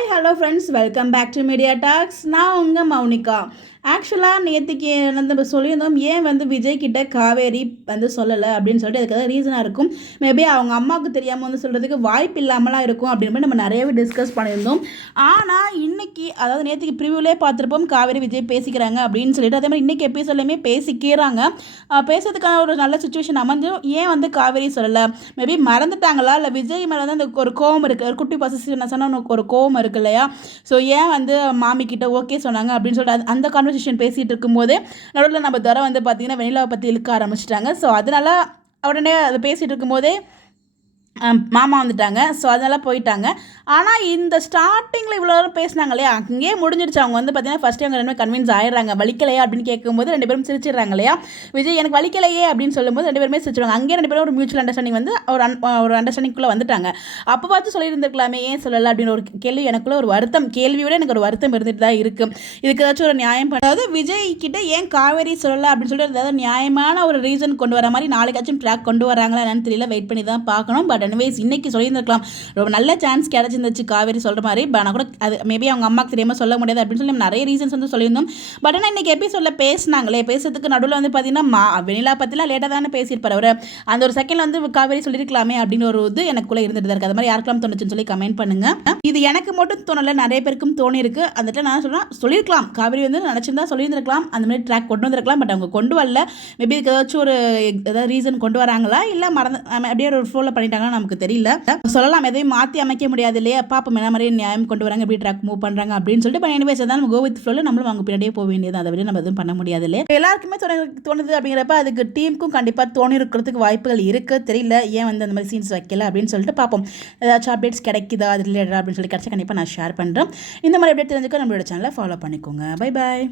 Hi hello friends, welcome back to media talks. நான் உங்கள் மௌனிகா. ஆக்சுவலாக நேற்றுக்கு நம்ம சொல்லியிருந்தோம், ஏன் விஜய் கிட்ட காவேரி சொல்லலை அப்படின்னு சொல்லிட்டு அதுக்கு ஏதாவது ரீசனாக இருக்கும். மேபி அவங்க அம்மாவுக்கு தெரியாமல் சொல்கிறதுக்கு வாய்ப்பு இல்லாமலாம் இருக்கும் அப்படின்னு நம்ம நிறையவே டிஸ்கஸ் பண்ணியிருந்தோம். ஆனால் இன்னைக்கு, அதாவது நேற்றுக்கு ப்ரிவியூலே பார்த்துருப்போம், காவேரி விஜய் பேசிக்கிறாங்க அப்படின்னு சொல்லிட்டு. அதே மாதிரி இன்றைக்கி எபிசோட்லையுமே பேசிக்கிறாங்க. பேசுறதுக்கான ஒரு நல்ல சுச்சுவேஷன் அமைஞ்சும் ஏன் காவேரி சொல்லலை, மேபி மறந்துட்டாங்களா, இல்லை விஜய் மேலே தான் அந்த ஒரு கோவம் இருக்குது, ஒரு குட்டி பசசி நான் சொன்ன ஒரு கோவம் இருக்குது இல்லையா. ஸோ ஏன் மாமி கிட்ட ஓகே சொன்னாங்க அப்படின்னு சொல்லிட்டு அந்த கான்வர்சேஷன் பேசிகிட்டு இருக்கும்போதே நடுவில் நம்ம தர பார்த்தீங்கன்னா வெண்ணிலாவை பற்றி இழுக்க ஆரம்பிச்சிட்டாங்க. ஸோ அதனால் உடனே அதை பேசிகிட்டு இருக்கும்போதே மாமா வந்துட்டாங்க. ஸோ அதெல்லாம் போயிட்டாங்க. ஆனால் இந்த ஸ்டார்டிங்கில் இவ்வளோ நேரம் பேசினாங்க இல்லையா, அங்கேயே முடிஞ்சிடுச்சு. அவங்க பார்த்தீங்கன்னா ஃபஸ்ட்டு அவங்க ரெண்டு கன்வின்ஸ் ஆயிடுறாங்க. வலிக்கலையா அப்படின்னு கேட்கும்போது ரெண்டு பேரும் சிரிச்சிடுறாங்க இல்லையா. விஜய் எனக்கு வலிக்கலையே அப்படின்னு சொல்லும்போது ரெண்டு பேருமே சிரிச்சிடுவாங்க. அங்கேயே ரெண்டு பேரும் ஒரு மியூச்சுவல் அண்டர்ஸ்டாண்டிங் ஒரு அண்டர்ஸ்டாண்டிங்குள்ளே வந்துட்டாங்க. அப்போ பார்த்து சொல்லியிருந்துருக்கலாமே, ஏன் சொல்லலை அப்படின்னு ஒரு கேள்வி எனக்குள்ள ஒரு வருத்தம், கேள்வியோட எனக்கு ஒரு வருத்தம் இருந்துட்டு தான் இருக்குது. இதுக்கு ஏதாச்சும் ஒரு நியாயம் அதாவது விஜய் கிட்ட ஏன் காவேரி சொல்லலை அப்படின்னு சொல்லிட்டு ஏதாவது நியாயமான ஒரு ரீசன் கொண்டு வர மாதிரி நாளைக்காச்சும் ட்ராக் கொண்டு வராங்களா என்னன்னு தெரியல, வெயிட் பண்ணி தான் பார்க்கணும். பட் anyways இன்னைக்கு சொல்லியிருந்திருக்கலாம், ரொம்ப நல்ல சான்ஸ் கிடைச்சிருந்துச்சு காவேரி சொல்கிற மாதிரி. ஆனால் கூட அது மேபி அவங்க அம்மாவுக்கு தெரியாமல் சொல்ல முடியாது அப்படின்னு சொல்லி நிறைய ரீசன்ஸ் சொல்லியிருந்தோம். பட் ஆனால் இன்னைக்கு எபிசோடில் பேசினாங்களே, பேசுறதுக்கு நடுவில் பார்த்தீங்கன்னா வெண்ணிலா பற்றிலாம் லேட்டாக தானே பேசியிருப்பார் அவர். அந்த ஒரு செகண்டில் காவேரி சொல்லியிருக்கலாமே அப்படின்னு ஒரு இது எனக்குள்ளே இருந்துட்டு தான் இருக்குது. அது மாதிரி யாருக்கெல்லாம் தோணுச்சுன்னு சொல்லி கமெண்ட் பண்ணுங்க. இது எனக்கு மட்டும் தோணலை, நிறைய பேருக்கும் தோணி இருக்கு. அந்த நான் சொல்லியிருக்கலாம், காவேரி நினச்சிருந்தா சொல்லியிருந்திருக்கலாம், அந்த மாதிரி ட்ராக் கொண்டு வந்திருக்கலாம். பட் அவங்க கொண்டு வரல. மேபி இதுக்கு ஏதாச்சும் ஒரு ஏதாவது ரீசன் கொண்டு வராங்களா, இல்லை மறந்து அப்படியே ஒரு ஃப்ளோவில் பண்ணிட்டாங்கன்னா நமக்கு தெரியல. சொல்லலாம், எதையும் மாற்றி அமைக்க முடியாது இல்லையா. பாப்போம் என்ன மாதிரி நியாயம் கொண்டு வராங்க, எப்படி ட்ராக் மூவ் பண்ணுறாங்க அப்படின்னு சொல்லிட்டு. பட் எனிவேஸ் தான் நம்ம கோ வித் ஃப்ளோவில் நம்மளும் அவங்க பின்னாடியே போக வேண்டியது. அதை விட நம்ம எதுவும் பண்ண முடியாது இல்லையா. எல்லாருக்குமே தோணுது அப்படிங்கிறப்ப அதுக்கு டீமுக்கும் கண்டிப்பாக தோணி இருக்கிறதுக்கு வாய்ப்புகள் இருக்குது. தெரியல ஏன் அந்த மாதிரி சீன்ஸ் வைக்கல அப்படின்னு சொல்லிட்டு. பார்ப்போம் ஏதாச்சும் அப்டேட்ஸ் கிடைக்குதா அது ரிலேட்டடாக அப்படின்னு சொல்லி கிடைச்சா கண்டிப்பாக நான் ஷேர் பண்ணுறேன். இந்த மாதிரி அப்டேட் தெரிஞ்சுக்க நம்மளோட சேனலை ஃபாலோ பண்ணிக்கோங்க. Bye bye.